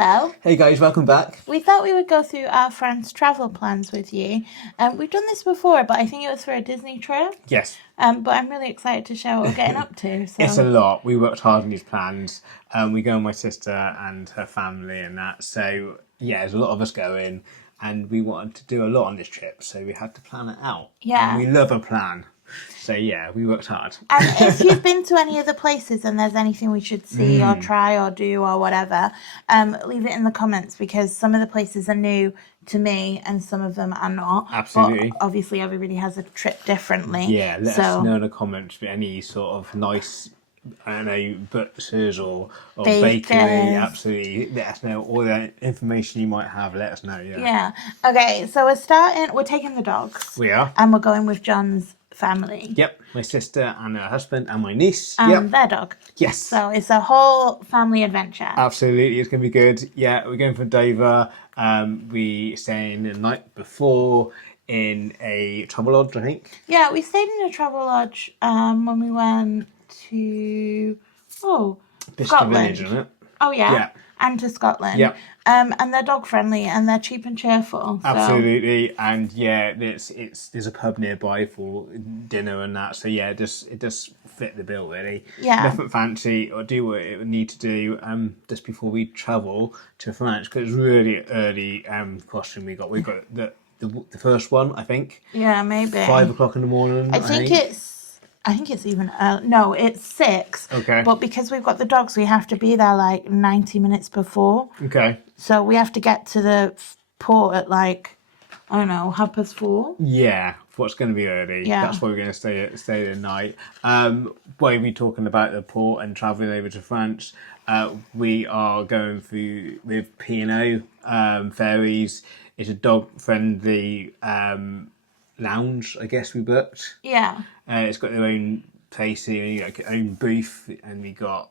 Hello. Hey guys, welcome back. We thought we would go through our friends' travel plans with you. We've done this before, but I think it was for a Disney trip. Yes. But I'm really excited to share what we're getting up to. So. It's a lot. We worked hard on these plans. We go with my sister and her family and that. So, yeah, there's a lot of us going and we wanted to do a lot on this trip. So we had to plan it out. Yeah. And we love a plan. So, yeah, we worked hard. And if you've been to any other places and there's anything we should see or try or do or whatever, leave it in the comments because some of the places are new to me and some of them are not. Absolutely. But obviously, everybody has a trip differently. Yeah, let us know in the comments any sort of nice, I don't know, butchers or bakery. Absolutely. Let us know all the information you might have. Let us know, Yeah. Okay, so we're taking the dogs. We are. And we're going with John's family. Yep, my sister and her husband and my niece. And their dog. Yes. So it's a whole family adventure. Absolutely, it's going to be good. Yeah, we're going from Dover. We staying the night before in a travel lodge, I think. Yeah, we stayed in a travel lodge when we went to Scotland. Village, isn't it? Oh yeah. And to Scotland. Yeah. And they're dog friendly and they're cheap and cheerful. So. Absolutely, and yeah, there's a pub nearby for dinner and that. So yeah, it does fit the bill really. Yeah. Nothing fancy or do what it would need to do just before we travel to France because it's really early costume we got. We got the first one, I think. Yeah, maybe 5 o'clock in the morning. I think it's even no, it's 6. Okay. But because we've got the dogs, we have to be there like 90 minutes before. Okay. So we have to get to the port at like, I don't know, 4:30. Yeah, what's going to be early. Yeah. That's why we're going to stay the night. While we're talking about the port and travelling over to France, we are going through with P&O Ferries. It's a dog-friendly lounge, I guess we booked. Yeah. It's got their own place here, like own booth, and we got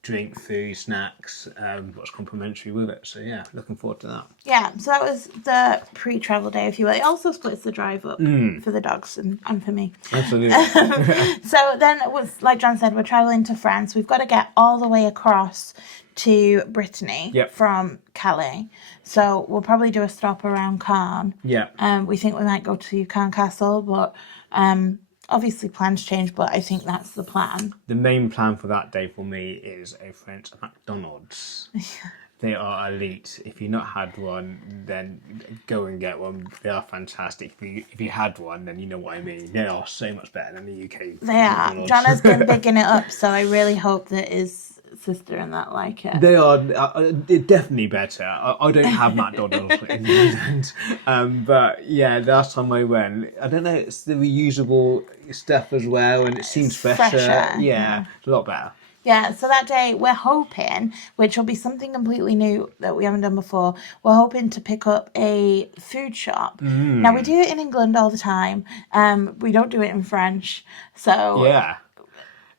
drink, food, snacks, what's complimentary with it. So yeah, looking forward to that. Yeah, so that was the pre-travel day, if you will. It also splits the drive up for the dogs and for me. Absolutely. So then it was, like John said, we're travelling to France. We've got to get all the way across to Brittany from Calais. So we'll probably do a stop around Caen. Yeah. We think we might go to Caen Castle, but obviously plans change, but I think that's the plan. The main plan for that day for me is a French McDonald's. They are elite. If you've not had one, then go and get one. They are fantastic. If you had one, then you know what I mean. They are so much better than the UK. They are. John has been bigging it up, so I really hope that his sister and that like it. They are definitely better. I don't have McDonald's in England, but yeah, last time I went, I don't know, it's the reusable stuff as well, and it seems fresher. Yeah, it's a lot better. Yeah, so that day we're hoping, which will be something completely new that we haven't done before, we're hoping to pick up a food shop. Now, we do it in England all the time. We don't do it in French, so... Yeah.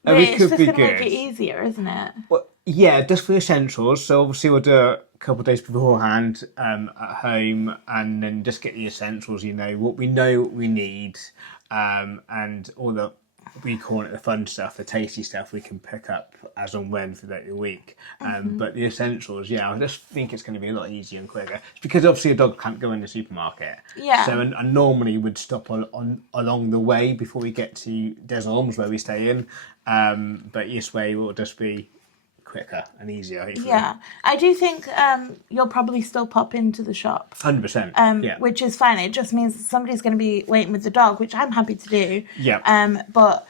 It's just going to make it easier, isn't it? Well, yeah, just for the essentials. So obviously we'll do it a couple of days beforehand at home and then just get the essentials, what we need, and all the, we call it the fun stuff, the tasty stuff we can pick up as and when throughout the week. But the essentials, I just think it's going to be a lot easier and quicker. It's because obviously a dog can't go in the supermarket. Yeah. So and normally would stop on along the way before we get to Des Ormes where we stay in. But this way will just be quicker and easier, hopefully. Yeah, I do think you'll probably still pop into the shop. 100%. Which is fine. It just means somebody's going to be waiting with the dog, which I'm happy to do. Yeah. But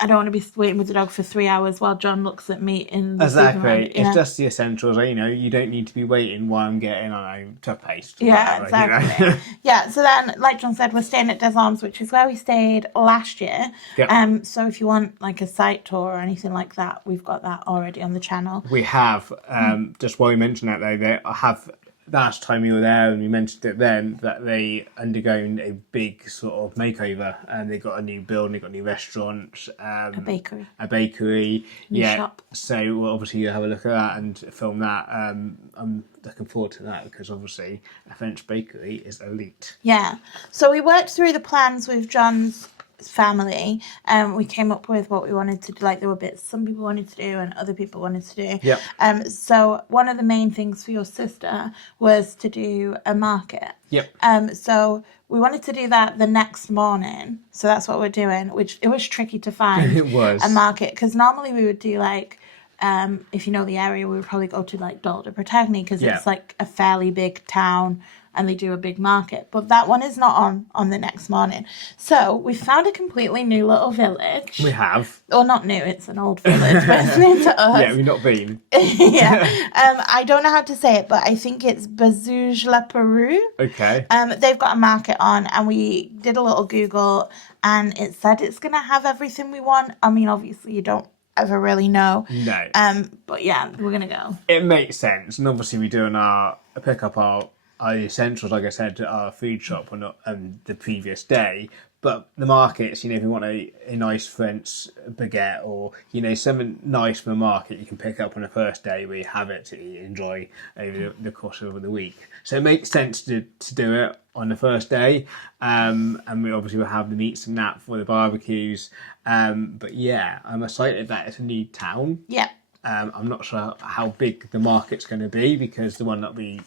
I don't want to be waiting with the dog for 3 hours while John looks at me in the Exactly. supermarket. It's just the essentials. You don't need to be waiting while I'm getting toothpaste. Yeah, exactly. Yeah, so then, like John said, we're staying at Des Ormes, which is where we stayed last year. Yep. So if you want like a site tour or anything like that, we've got that already on the channel. We have. Just while we mentioned that though, they have. Last time you were there, and we mentioned it then, that they undergone a big sort of makeover, and they got a new building, they got a new restaurant, a bakery, new shop. So we'll obviously have a look at that and film that. I'm looking forward to that because obviously a French bakery is elite. Yeah. So we worked through the plans with John's family, we came up with what we wanted to do. Like, there were bits some people wanted to do and other people wanted to do. Yep. So one of the main things for your sister was to do a market. Yep. So we wanted to do that the next morning. So that's what we're doing, which it was tricky to find It was. a market, because normally we would do like, if you know the area, we would probably go to like Dolder Britannia, because Yeah. it's like a fairly big town and they do a big market. But that one is not on the next morning. So we found a completely new little village. We have. Well, not new, it's an old village, but it's new to us. Yeah, we've not been. Yeah. I don't know how to say it, but I think it's Bazouge-la-Peroux. Okay. They've got a market on, and we did a little Google, and it said it's going to have everything we want. I mean, obviously, you don't ever really know. No. But yeah, we're going to go. It makes sense. And obviously we're doing pick up our essentials, like I said, at our food shop on the previous day. But the markets, if you want a nice French baguette or, something nice from the market, you can pick up on the first day where you have it to enjoy over the course of the week. So it makes sense to do it on the first day. And we obviously will have the meats and that for the barbecues. But yeah, I'm excited that it's a new town. Yeah. I'm not sure how big the market's going to be, because the one that we've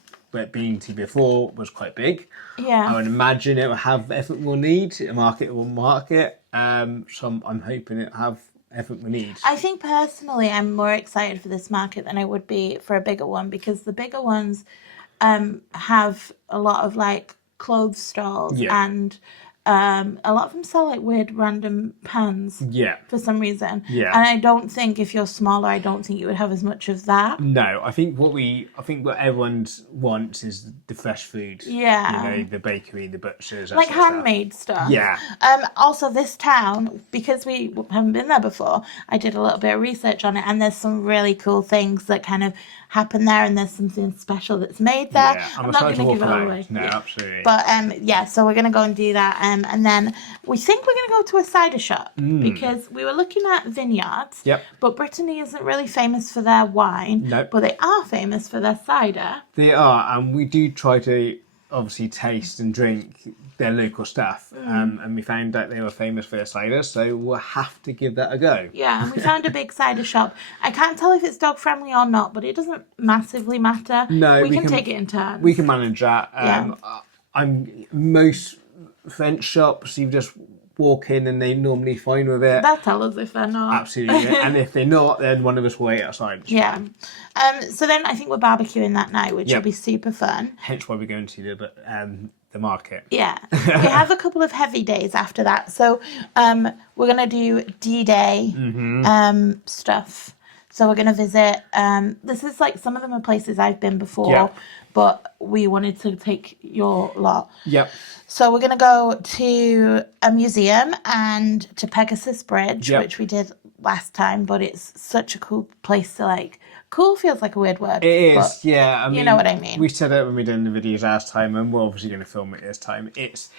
been to before was quite big. Yeah. I would imagine it will have everything we'll need. A market will market. So I'm hoping it have everything we need. I think personally, I'm more excited for this market than I would be for a bigger one, because the bigger ones have a lot of like clothes stalls, and a lot of them sell like weird random pans. Yeah. For some reason. Yeah. And I don't think if you're smaller, I don't think you would have as much of that. No, I think what everyone wants is the fresh food. Yeah. The bakery, the butchers, like handmade stuff. Yeah. Also, this town, because we haven't been there before, I did a little bit of research on it, and there's some really cool things that kind of happen there, and there's something special that's made there. Yeah, I'm not going to give it all away. No, absolutely. But yeah, so we're going to go and do that, and then we think we're going to go to a cider shop, because we were looking at vineyards. Yep. But Brittany isn't really famous for their wine. Nope. But they are famous for their cider. They are, and we do try to obviously taste and drink their local stuff. And we found out they were famous for their cider, so we'll have to give that a go. Yeah, and we found a big cider shop. I can't tell if it's dog friendly or not, but it doesn't massively matter. No, we can take it in turns. We can manage that. Yeah. Most French shops, you just walk in and they normally fine with it. They'll tell us if they're not. Absolutely. And if they're not, then one of us will wait outside. Yeah. So then I think we're barbecuing that night, which will be super fun. Hence why we're going to the market. Yeah. We have a couple of heavy days after that. So we're going to do D-Day stuff. So we're going to visit, this is like, some of them are places I've been before, but we wanted to take your lot. Yep. So we're going to go to a museum and to Pegasus Bridge, which we did last time, but it's such a cool place to like, cool feels like a weird word. It is, yeah. I mean, you know what I mean. We said it when we did the videos last time, and we're obviously going to film it this time. It's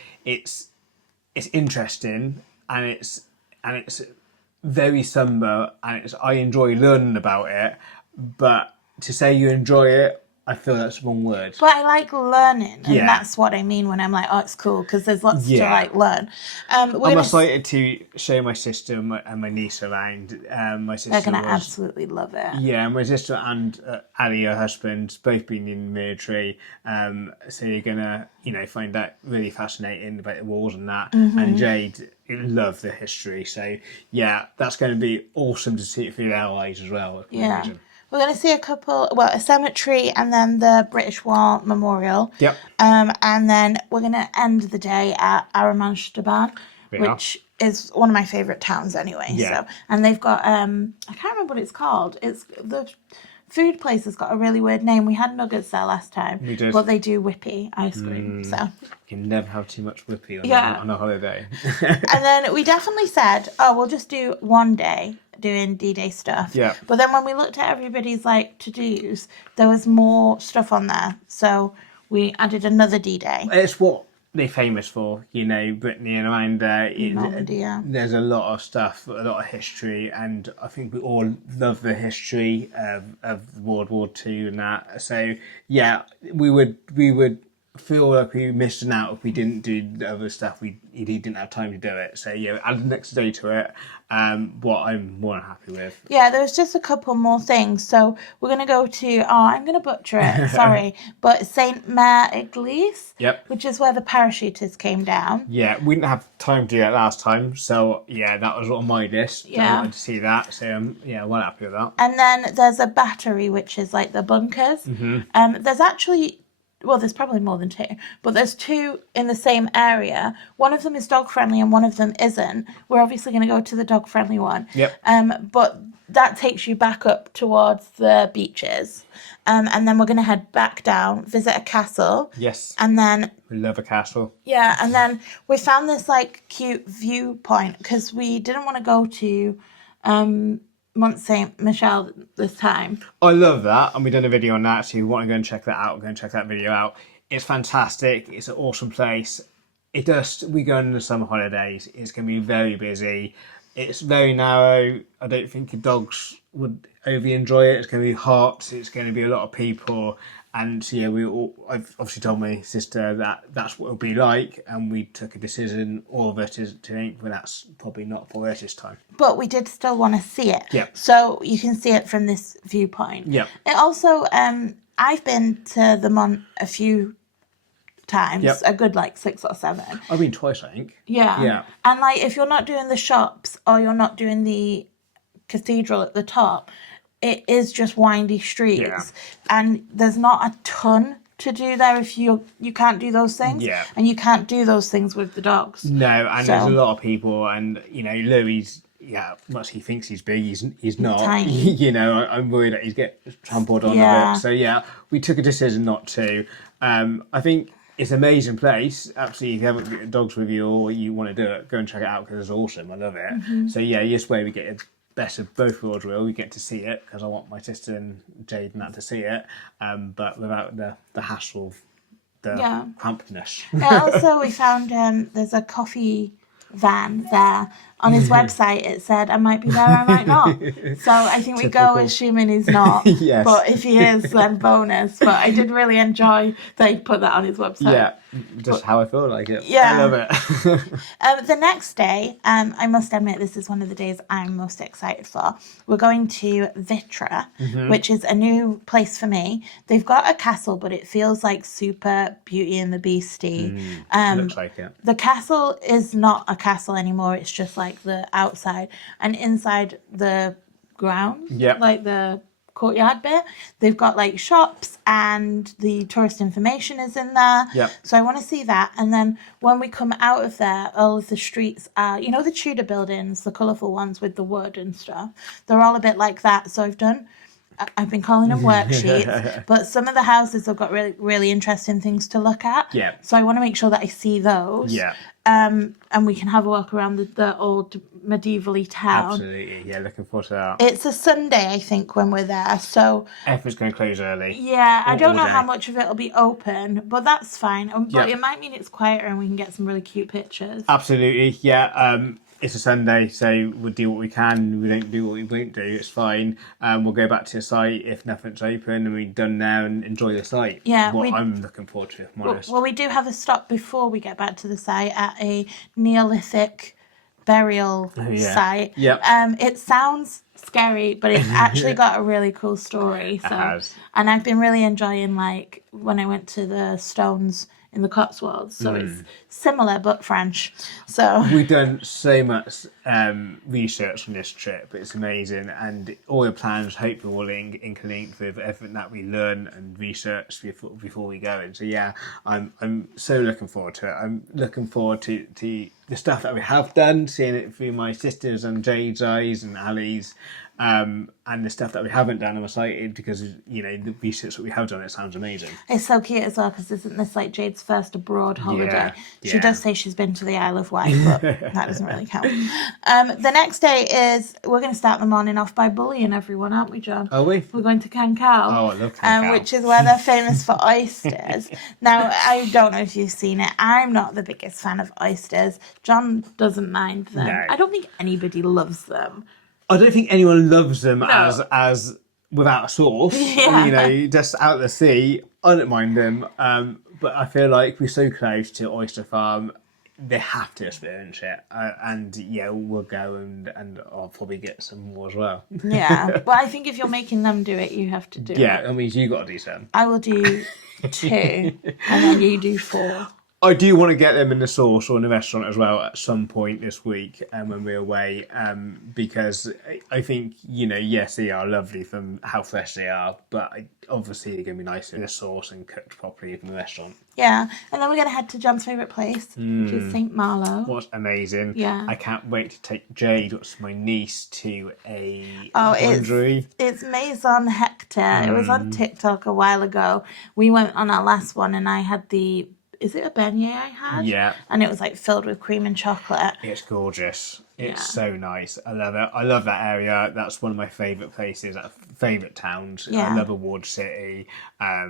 interesting, and it's very somber, and I enjoy learning about it. But to say you enjoy it, I feel that's the wrong word. But I like learning, and that's what I mean when I'm like, oh, it's cool, because there's lots to like learn. I'm excited to show my sister and my niece around. My sister, they're going to absolutely love it. Yeah, my sister and Ali, her husband, both been in the military. So you're going to, find that really fascinating about the wars and that. And Jade loved the history. So, yeah, that's going to be awesome to see it through their eyes as well. Yeah. We're going to see a cemetery, and then the British War Memorial. Yep. And then we're going to end the day at Aramanshtaban, which is one of my favourite towns anyway. Yeah. So, and they've got, I can't remember what it's called. It's the food place has got a really weird name. We had nuggets there last time. We did. But they do whippy ice cream. So you can never have too much whippy on a holiday. And then we definitely said, we'll just do one day doing D-Day stuff. Yeah. But then when we looked at everybody's like to-dos, there was more stuff on there. So we added another D-Day. It's what they're famous for, Brittany and around there. There's a lot of stuff, a lot of history, and I think we all love the history of World War II and that. So yeah, we would feel like we missed an out if we didn't do the other stuff. He didn't have time to do it. So yeah, add the next day to it. What I'm more than happy with. Yeah, there's just a couple more things. So we're going to go to, I'm going to butcher it, sorry, but St. Mare Église, Yep. which is where the parachutists came down. Yeah, we didn't have time to do that last time, so yeah, that was on my list. Yeah. I wanted to see that, so yeah, I'm well happy with that. And then there's a battery, which is like the bunkers. There's actually, well, there's probably more than two, but there's two in the same area. One of them is dog friendly and one of them isn't. We're obviously going to go to the dog friendly one. Yep. But that takes you back up towards the beaches. And then we're going to head back down, visit a castle. Yes. And then, We love a castle. yeah, and then we found this like cute viewpoint because we didn't want to go to Mont Saint Michel this time. I love that, and we've done a video on that, so if you want to go and check that out, go and check that video out. It's fantastic. It's an awesome place. We go in the summer holidays. It's going to be very busy. It's very narrow. I don't think your dogs would overly enjoy it. It's going to be hot. It's going to be a lot of people. And so, yeah, I've obviously told my sister that that's what it'll be like, and we took a decision, all of it, to think, well, that's probably not for us this time. But we did still want to see it. Yeah. So you can see it from this viewpoint. Yeah. It also, I've been to the Mont a few times, Yep. a good like 6 or 7. I've been twice, I think. Yeah. Yeah. And like if you're not doing the shops or you're not doing the cathedral at the top, it is just windy streets. Yeah. And there's not a ton to do there if you can't do those things. Yeah. And you can't do those things with the dogs. No, and So- there's a lot of people, and you know, Louis, yeah, much he thinks he's big, he's not. Tiny. You know, I'm worried that he's get trampled on Yeah. a bit. So yeah, we took a decision not to. I think it's an amazing place. Absolutely, if you haven't got dogs with you or you want to do it, go and check it out because it's awesome. I love it. Mm-hmm. So yeah, this way we get the best of both worlds. We get to see it because I want my sister and Jade and that to see it, but without the hassle of the Yeah. crampedness. Also, we found there's a coffee van there. On his website, it said, I might be there, I might not. So I think we go Typical. assuming he's not. Yes. But if he is, then bonus. But I did really enjoy that he put that on his website. Yeah, just how I feel like it. Yeah. I love it. The next day, I must admit, this is one of the days I'm most excited for. We're going to Vitra, which is a new place for me. They've got a castle, but it feels like super Beauty and the Beastie. Looks like it. The castle is not a castle anymore. It's just like the outside, and inside the ground, Yep. like the courtyard bit, they've got like shops and the tourist information is in there. Yep. So I want to see that. And then when we come out of there, all of the streets are, you know, the Tudor buildings, the colourful ones with the wood and stuff. They're all a bit like that. So I've been calling them worksheets, but some of the houses have got really, really interesting things to look at. Yeah. So I want to make sure that I see those. Yeah. And we can have a walk around the old medievally town. Absolutely. Yeah, looking forward to that. It's a Sunday, I think, when we're there. So, Everything's going to close early. yeah, I don't all know day. how much of it will be open, but that's fine. But Yeah. it might mean it's quieter and we can get some really cute pictures. Absolutely. Yeah. It's a Sunday, so we'll do what we can. We don't do what we won't do. It's fine. We'll go back to the site if nothing's open, and we're done now and enjoy the site. Yeah, I'm looking forward to, if I'm honest. Well, we do have a stop before we get back to the site at a Neolithic burial yeah. site. Yep. It sounds scary, but it's actually got a really cool story. So, has. and I've been really enjoying like when I went to the Stones in the Cotswolds. So it's similar but French. So We've done so much research on this trip. It's amazing, and all the plans hopefully will interlink with everything that we learn and research before we go in. So yeah, I'm so looking forward to it. I'm looking forward to the stuff that we have done, seeing it through my sisters and Jade's eyes and Ali's. And the stuff that we haven't done, I'm excited because, you know, the research that we have done, it sounds amazing. it's so cute as well because isn't this like Jade's first abroad holiday? She yeah. does say she's been to the Isle of Wight, but that doesn't really count. The next day is we're going to start the morning off by bullying everyone, aren't we, John? Are we? We're going to Cancale. Oh, I love Cancale. Which is where they're famous for oysters. Now, I don't know if you've seen it. I'm not the biggest fan of oysters. John doesn't mind them. No. I don't think anybody loves them. I don't think anyone loves them as without a sauce. Yeah. You know, just out of the sea. I don't mind them. but I feel like we're so close to Oyster Farm. They have to experience it, and yeah, we'll go and I'll probably get some more as well. Yeah, but I think if you're making them do it, you have to do Yeah, it. that means you got to do some. I will do 2, and then you do 4. I do want to get them in the sauce or in the restaurant as well at some point this week when we're away, because I think, yes, they are lovely from how fresh they are, but obviously they're going to be nice in the sauce and cooked properly in the restaurant. Yeah, and then we're going to head to John's favourite place, which is St. Malo. What's amazing. Yeah. I can't wait to take Jade, what's my niece, to a boulangerie. It's Maison Hector. It was on TikTok a while ago. We went on our last one and I had is it a beignet I had? Yeah. And it was like filled with cream and chocolate. It's gorgeous. It's so nice. I love it. I love that area. That's one of my favourite places, favourite towns. Yeah. I love Award City. I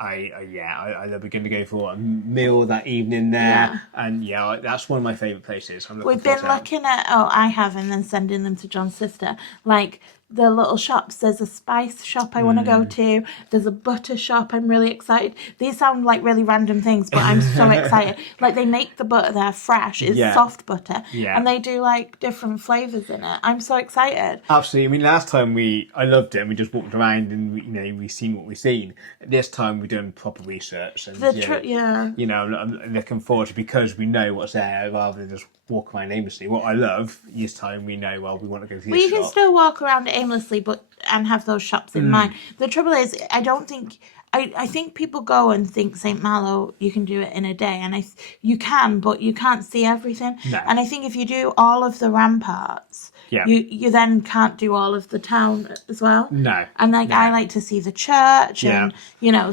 love going to go for a meal that evening there. Yeah. And that's one of my favourite places. We've been looking at, I have, and then sending them to John's sister, like the little shops. There's a spice shop I want to go to. There's a butter shop. I'm really excited. These sound like really random things, but I'm so excited. Like they make the butter there fresh. It's soft butter. Yeah. And they do like different flavours in it. I'm so excited. Absolutely. I mean, last time I loved it and we just walked around and we've seen what we've seen. This time we're doing proper research. And, I'm looking forward to, because we know what's there rather than just walk around aimlessly. What I love this time we know, we want to go to this shop. You can still walk around aimlessly and have those shops in mind. The trouble is, I think people go and think St. Malo, you can do it in a day, and you can, but you can't see everything. No. And I think if you do all of the ramparts, you then can't do all of the town as well. No. And I like to see the church, and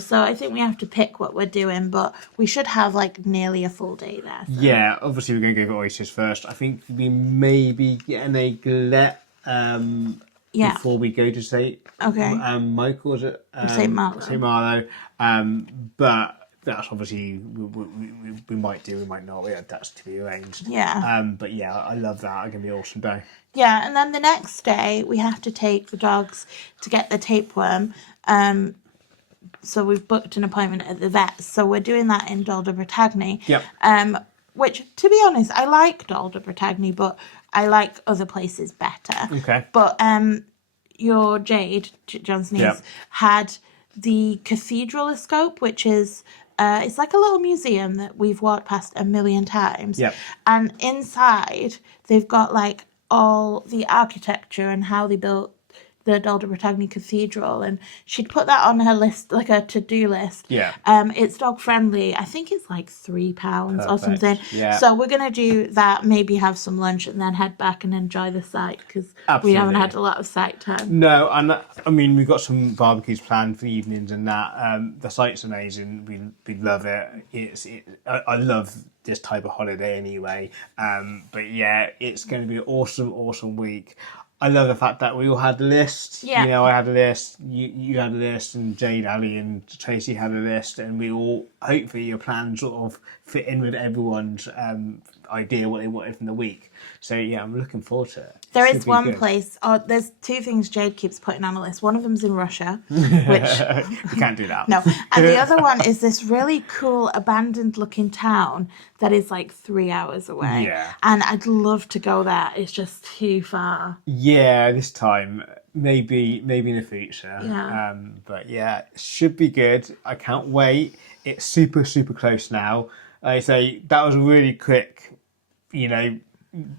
so I think we have to pick what we're doing, but we should have like nearly a full day there. So. Yeah, obviously we're going to go for oysters first. I think we may be getting a gullet before we go to St. Michael, is it? St. Malo. St. Malo. But that's obviously, we might do, we might not. That's to be arranged. Yeah. But yeah, I love that. It's going to be an awesome day. Yeah, and then the next day we have to take the dogs to get the tapeworm. So we've booked an appointment at the vet. So we're doing that in Dolder Brittany. Yep. Which, to be honest, I like Dolder Brittany, but I like other places better. Okay. But your Jade, John's niece, had the cathedraloscope, which is it's like a little museum that we've walked past a million times. Yep. And inside they've got like all the architecture and how they built the Dolder Brittany Cathedral, and she'd put that on her list, like a to-do list. Yeah. It's dog friendly. I think it's like £3 or something. Yeah. So we're gonna do that. Maybe have some lunch and then head back and enjoy the site, because we haven't had a lot of site time. No, and I mean we've got some barbecues planned for the evenings and that. The site's amazing. We love it. I love this type of holiday anyway. But yeah, it's going to be an awesome week. I love the fact that we all had a list. Yeah. I had a list, you had a list, and Jade, Ali and Tracy had a list, and we all, hopefully your plans sort of fit in with everyone's idea what they wanted from the week. So yeah, I'm looking forward to it. There is one place, there's 2 things Jade keeps putting on a list. One of them's in Russia, which... You can't do that. No. And the other one is this really cool abandoned looking town that is like 3 hours away. Yeah. And I'd love to go there. It's just too far. Yeah, this time. Maybe in the future. Yeah. But yeah, it should be good. I can't wait. It's super close now. Like I say, that was a really quick,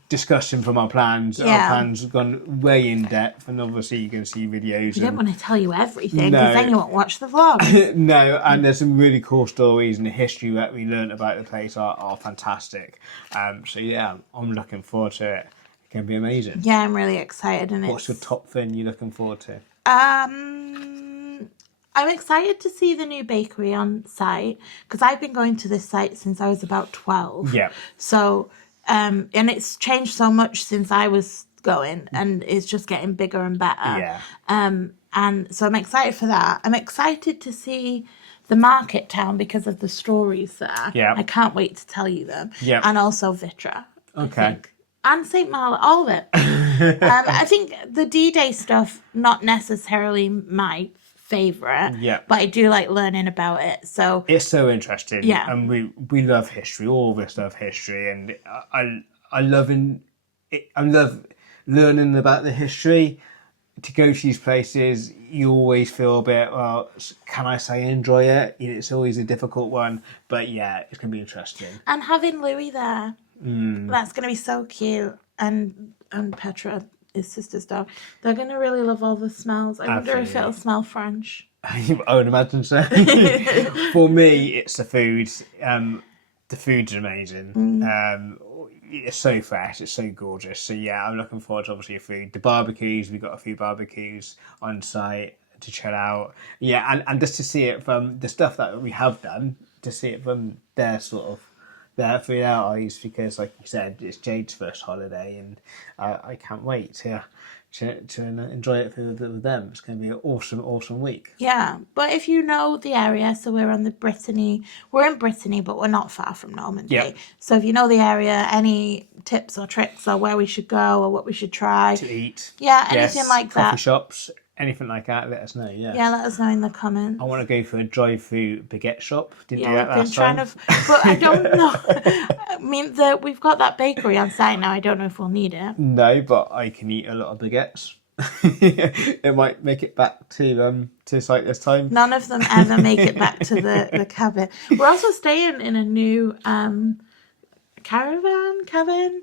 discussion from our plans. Yeah. Our plans have gone way in depth, and obviously you can see videos. We didn't want to tell you everything, because then you won't watch the vlogs. No, and there's some really cool stories, and the history that we learned about the place are fantastic. So yeah, I'm looking forward to it. It can be amazing. Yeah, I'm really excited. And what's your top thing you're looking forward to? I'm excited to see the new bakery on site, because I've been going to this site since I was about 12. Yeah. So, and it's changed so much since I was going, and it's just getting bigger and better. Yeah. And so I'm excited for that. I'm excited to see the market town because of the stories there. Yeah. I can't wait to tell you them. Yeah. And also Vitra. Okay. I think. And St. Malo, all of it. I think the D-Day stuff, not necessarily my favourite. Yeah. But I do like learning about it. So it's so interesting. Yeah. And we love history. All of us love history, and I love learning about the history. To go to these places, you always feel a bit, well, can I say enjoy it? It's always a difficult one, but yeah, it's going to be interesting. And having Louis there, that's going to be so cute. And Petra, his sister's dog, they're going to really love all the smells. I wonder if Absolutely. it'll smell French. I would imagine so. For me, it's the food. The food's amazing. It's so fresh, it's so gorgeous. So yeah, I'm looking forward to obviously your food. The barbecues, we got a few barbecues on site to chill out. Yeah, and just to see it from the stuff that we have done, to see it from their through their eyes, because like you said, it's Jade's first holiday, and I can't wait to enjoy it with them. It's going to be an awesome week. Yeah, but if you know the area, so we're in Brittany, but we're not far from Normandy. Yep. So if you know the area, any tips or tricks or where we should go or what we should try To eat. Yeah, anything like that. Coffee shops, anything like that, let us know. Yeah, let us know in the comments. I want to go for a drive-through baguette shop. Didn't do that I've been last trying time. but I don't know. I mean, we've got that bakery on site now. I don't know if we'll need it. No, but I can eat a lot of baguettes. It might make it back to site this time. None of them ever make it back to the cabin. We're also staying in a new cabin.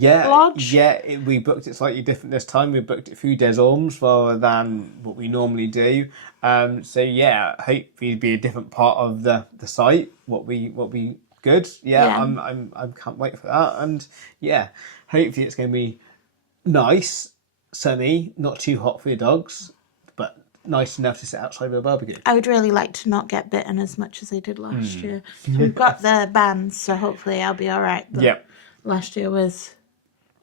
Lodge. Yeah. We booked it slightly different this time. We booked it through Des Ormes rather than what we normally do. So yeah, hopefully it'll be a different part of the site. What we good. Yeah. I can't wait for that. And yeah, hopefully it's going to be nice, sunny, not too hot for your dogs, but nice enough to sit outside with a barbecue. I would really like to not get bitten as much as I did last year. So we've got the bands, so hopefully I'll be all right. But Yep. last year was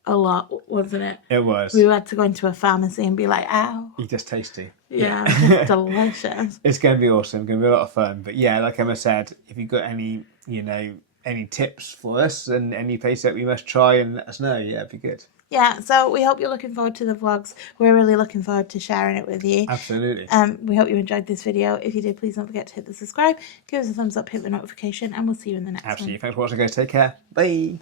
a lot, wasn't it? It was. We had to go into a pharmacy and be like, ow. You just tasty. Yeah, just delicious. It's going to be awesome. It's going to be a lot of fun. But yeah, like Emma said, if you've got any tips for us and any place that we must try, and let us know. Yeah, it'd be good. Yeah, so we hope you're looking forward to the vlogs. We're really looking forward to sharing it with you. Absolutely. We hope you enjoyed this video. If you did, please don't forget to hit the subscribe, give us a thumbs up, hit the notification, and we'll see you in the next one. Absolutely. Thanks for watching, guys. Take care. Bye.